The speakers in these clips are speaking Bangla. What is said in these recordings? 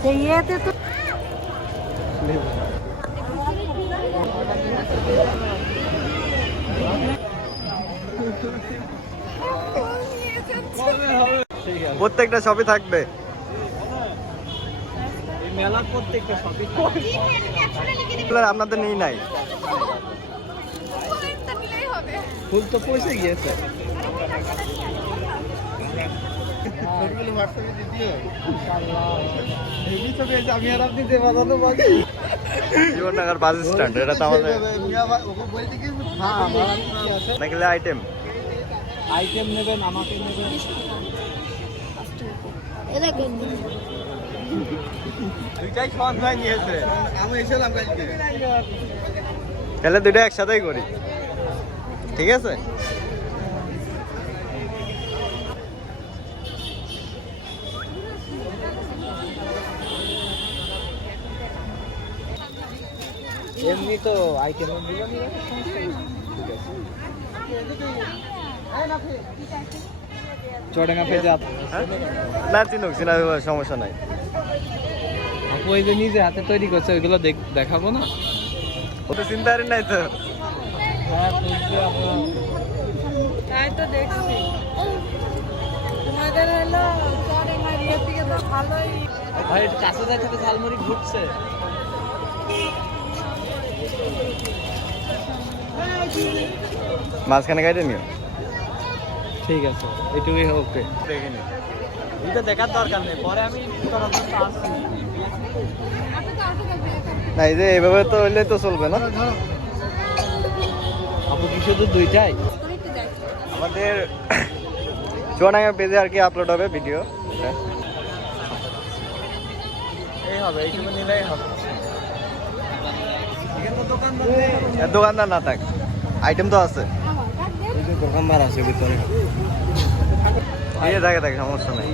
সেই ইয়েতে তো প্রত্যেকটা শপে থাকবে। আপনাদের নেই নাই। ফুল তো পৌঁছে গিয়েছে। আমি আর আপনি দেবা দাদু বাকি জীবননগর বাস স্ট্যান্ড এটা তো আমাদের হ্যাঁ নাকি আইটেম আইটেম নেবেন আমাকে নেবেন। দুইটাই সন্ধ্যায় নিয়েছে। আমি এসেলাম কালকে। তাহলে দুইটা একসাথেই করি। ঠিক আছে? এমনি তো আইটেম চড়েঙ্গা হ্যাঁ? না চিনুক চিনা সমস্যা নাই। আপু এই যে নিজে হাতে তৈরি করছে ওইগুলো দেখ- দেখাবো না? ও তো চিন্তারই নাই তো। হ্যাঁ তাই তো দেখছি। তোমাদের হলো তো ভালোই। ভাই কাছে থেকে ঝালমুড়ি ঘুরছে। মাঝখানে গাইডে নিও। ঠিক আছে এটুকুই ওকে। দেখে নি এটা দেখার দরকার নেই পরে আমি করার জন্য আসছি। না এই যে এইভাবে তো হইলে তো চলবে না। আপু কি শুধু দুইটাই? আমাদের চুয়াডাঙ্গা পেজে আর কি আপলোড হবে ভিডিও এই হবে এইটুকু নিলেই হবে। দোকানদার না থাক আইটেম তো আছে। দোকানদার আছে ভিতরে থাকে থাকে সমস্যা নাই।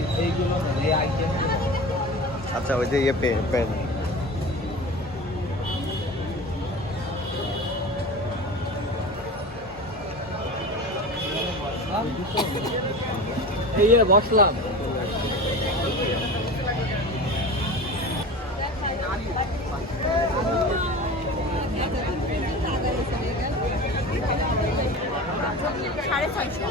আচ্ছা ওই যে ইয়ে পেন বসলাম। সাড়ে ছয়শো।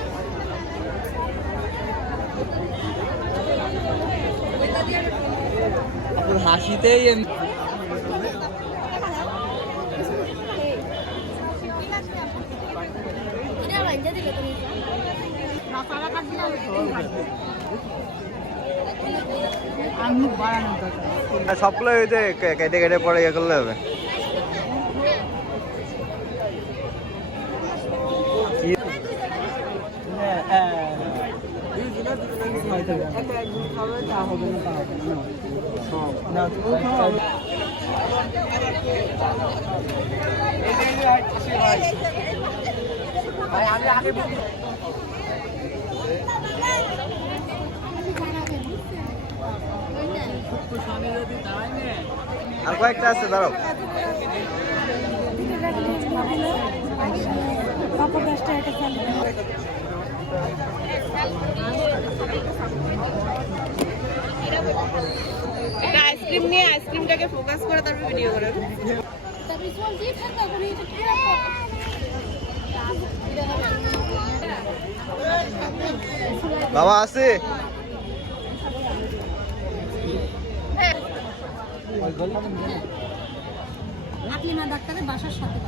হাসিতেই সবগুলো ওই যে কেটে কেটে পরে ইয়ে করলে হবে। আর কয়েকটা আছে দাঁড়াও। দশটা এটা খেলে আইসক্রিম নিয়ে আইসক্রিমটাকে ফোকাস করে তারপর ভিডিও করে। বাবা আছে ডাক্তারের বাসার সাথে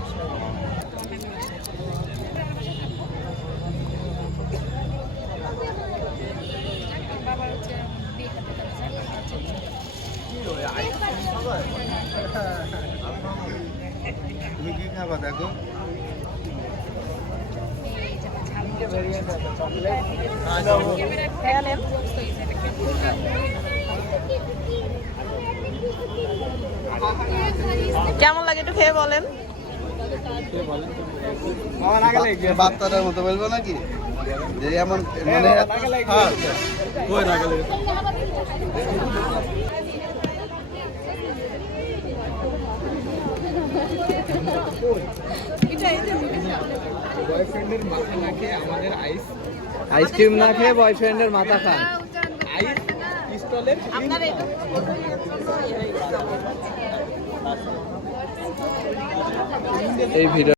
তুমি কি খাবা দেখো কেমন লাগে একটু খেয়ে বলেন? বাচ্চাটার মতো বলব নাকি? যে এমন মানে বয়ফ্রেন্ডের মাথা না খেয়ে আমাদের আইস আইসক্রিম না খেয়ে বয়ফ্রেন্ডের মাথা খান। আইস এই ভিডিও